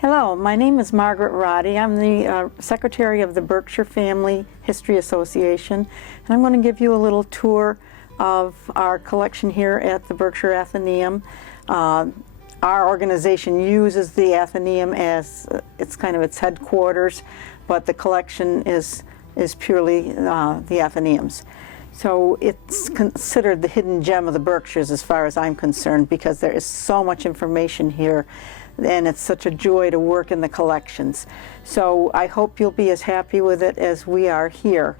Hello, my name is Margaret Roddy. I'm the Secretary of the Berkshire Family History Association, and I'm going to give you a little tour of our collection here at the Berkshire Athenaeum. Our organization uses the Athenaeum as it's kind of its headquarters, but the collection is purely the Athenaeum's. So it's considered the hidden gem of the Berkshires as far as I'm concerned, because there is so much information here and it's such a joy to work in the collections. So I hope you'll be as happy with it as we are here.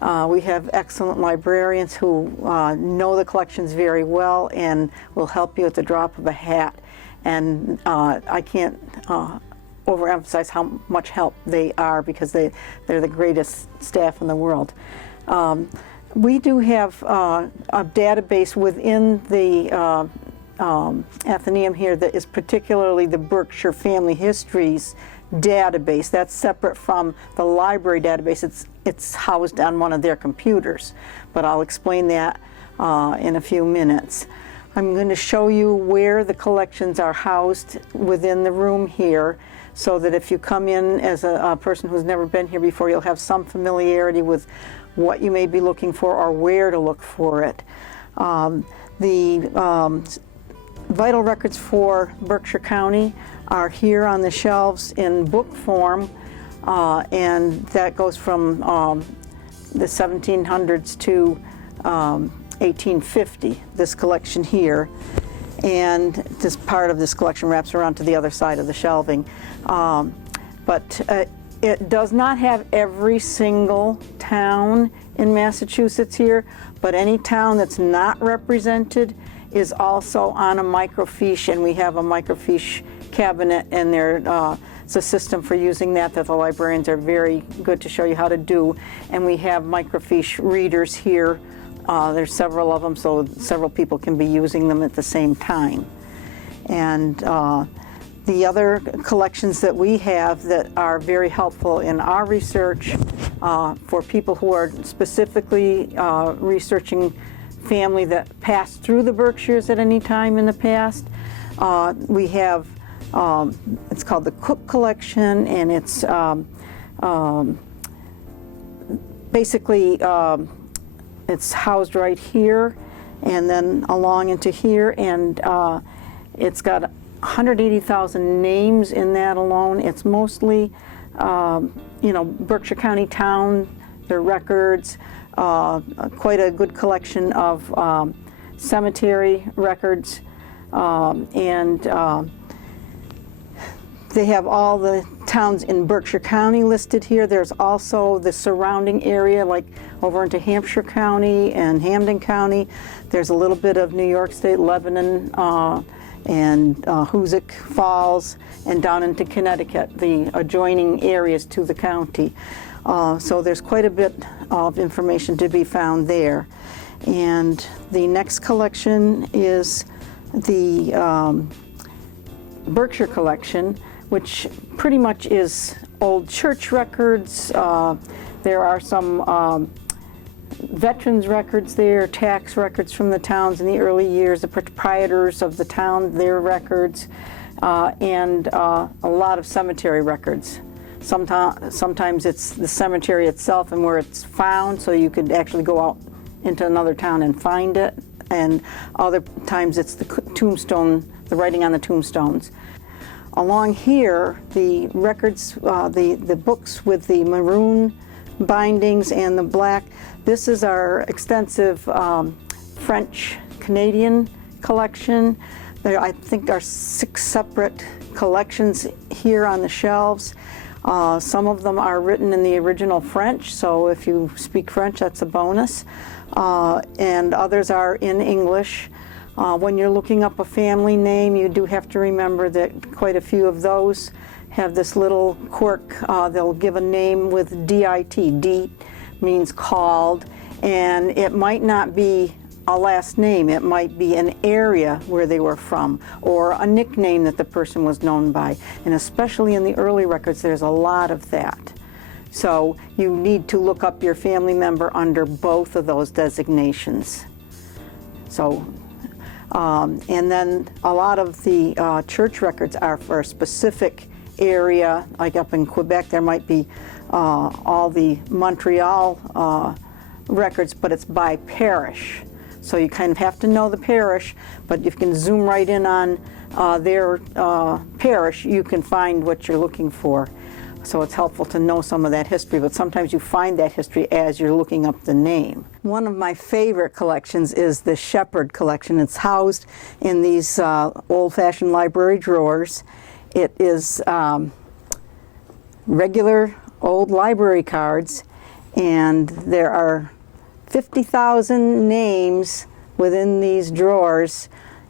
We have excellent librarians who know the collections very well and will help you at the drop of a hat. And I can't overemphasize how much help they are, because they're the greatest staff in the world. We do have a database within the Athenaeum here that is particularly the Berkshire Family Histories database. That's separate from the library database. It's housed on one of their computers, but I'll explain that in a few minutes. I'm going to show you where the collections are housed within the room here, so that if you come in as a person who's never been here before, you'll have some familiarity with what you may be looking for or where to look for it. The vital records for Berkshire County are here on the shelves in book form, and that goes from the 1700s to 1850, this collection here. And this part of this collection wraps around to the other side of the shelving. But it does not have every single town in Massachusetts here, but any town that's not represented is also on a microfiche, and we have a microfiche cabinet, and it's a system for using that the librarians are very good to show you how to do. And we have microfiche readers here. There's several of them, so several people can be using them at the same time. And the other collections that we have that are very helpful in our research for people who are specifically researching family that passed through the Berkshires at any time in the past. We have, it's called the Cook Collection, and it's basically it's housed right here and then along into here, and it's got 180,000 names in that alone. It's mostly, Berkshire County town, their records, quite a good collection of cemetery records, and they have all the towns in Berkshire County listed here. There's also the surrounding area, like over into Hampshire County and Hampden County. There's a little bit of New York State, Lebanon, and Hoosick Falls, and down into Connecticut, the adjoining areas to the county. So there's quite a bit of information to be found there. And the next collection is the Berkshire collection, which pretty much is old church records. There are some veterans records there, tax records from the towns in the early years, the proprietors of the town, their records, and a lot of cemetery records. Sometimes it's the cemetery itself and where it's found, so you could actually go out into another town and find it. And other times it's the tombstone, the writing on the tombstones. Along here, the records, the books with the maroon bindings and the black, this is our extensive French-Canadian collection. There, I think, are 6 separate collections here on the shelves. Some of them are written in the original French, so if you speak French, that's a bonus. And others are in English. When you're looking up a family name, you do have to remember that quite a few of those have this little quirk. They'll give a name with DIT. D means called, and it might not be a last name. It might be an area where they were from, or a nickname that the person was known by. And especially in the early records, there's a lot of that. So you need to look up your family member under both of those designations. So, and then a lot of the church records are for a specific area, like up in Quebec, there might be all the Montreal records, but it's by parish. So you kind of have to know the parish, but if you can zoom right in on their parish, you can find what you're looking for. So it's helpful to know some of that history, but sometimes you find that history as you're looking up the name. One of my favorite collections is the Shepherd collection. It's housed in these old-fashioned library drawers. It is regular old library cards, and there are 50,000 names within these drawers.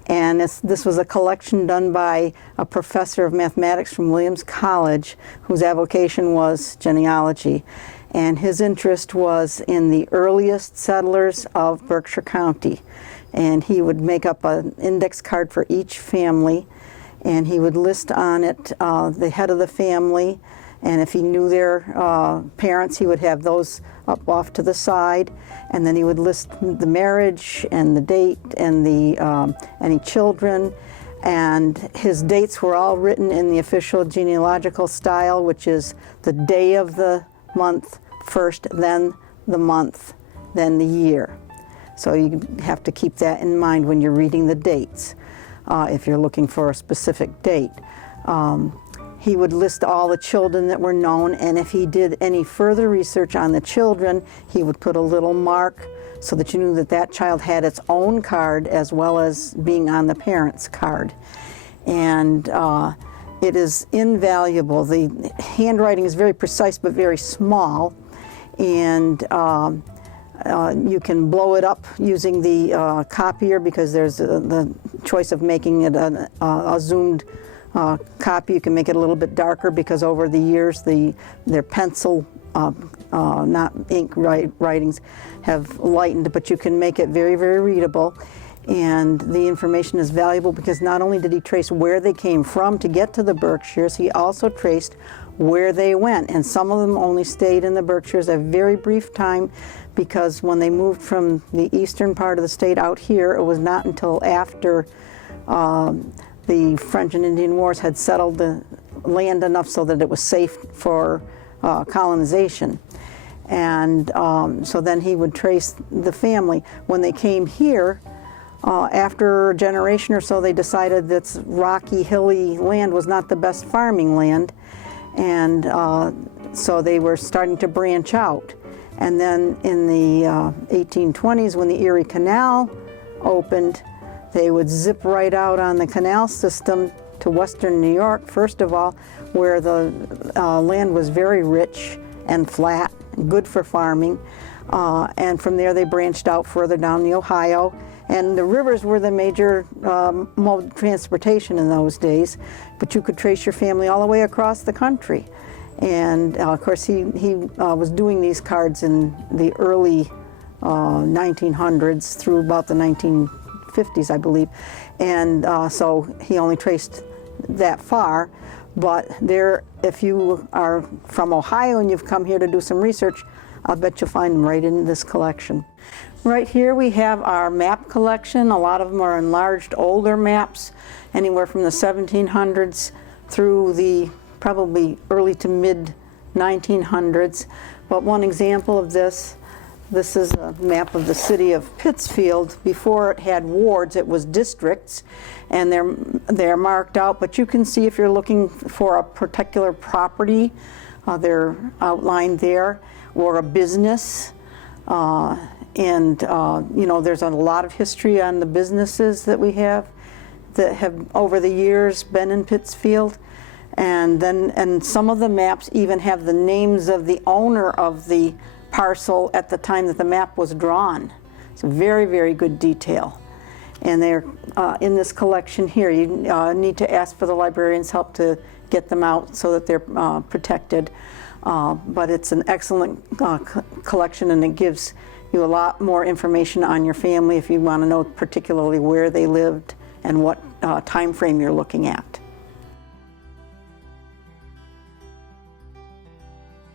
And this was a collection done by a professor of mathematics from Williams College, whose avocation was genealogy. And his interest was in the earliest settlers of Berkshire County. And he would make up an index card for each family, and he would list on it the head of the family, and if he knew their parents, he would have those up off to the side, and then he would list the marriage and the date and the any children, and his dates were all written in the official genealogical style, which is the day of the month first, then the month, then the year. So you have to keep that in mind when you're reading the dates, if you're looking for a specific date. He would list all the children that were known, and if he did any further research on the children, he would put a little mark so that you knew that that child had its own card as well as being on the parent's card. And it is invaluable. The handwriting is very precise but very small, and you can blow it up using the copier, because there's the choice of making it a zoomed copy. You can make it a little bit darker, because over the years their pencil, not ink writings, have lightened, but you can make it very, very readable. And the information is valuable because not only did he trace where they came from to get to the Berkshires, he also traced where they went. And some of them only stayed in the Berkshires a very brief time, because when they moved from the eastern part of the state out here, it was not until after the French and Indian Wars had settled the land enough so that it was safe for colonization. And so then he would trace the family. When they came here, after a generation or so, they decided that rocky, hilly land was not the best farming land, and so they were starting to branch out. And then in the 1820s, when the Erie Canal opened, they would zip right out on the canal system to western New York, first of all, where the land was very rich and flat, good for farming. And from there they branched out further down the Ohio. And the rivers were the major mode of transportation in those days, but you could trace your family all the way across the country. And of course he was doing these cards in the early 1900s through about the 1950s, I believe. And so he only traced that far. But there, if you are from Ohio and you've come here to do some research, I'll bet you'll find them right in this collection. Right here we have our map collection. A lot of them are enlarged older maps, anywhere from the 1700s through the probably early to mid 1900s. But one example of this is a map of the city of Pittsfield. Before it had wards, it was districts, and they're marked out, but you can see if you're looking for a particular property, they're outlined there, or a business. And you know, there's a lot of history on the businesses that we have that have over the years been in Pittsfield. And some of the maps even have the names of the owner of the parcel at the time that the map was drawn. It's a very, very good detail. And they're in this collection here. You need to ask for the librarian's help to get them out so that they're protected. But it's an excellent collection, and it gives you a lot more information on your family if you want to know particularly where they lived and what time frame you're looking at.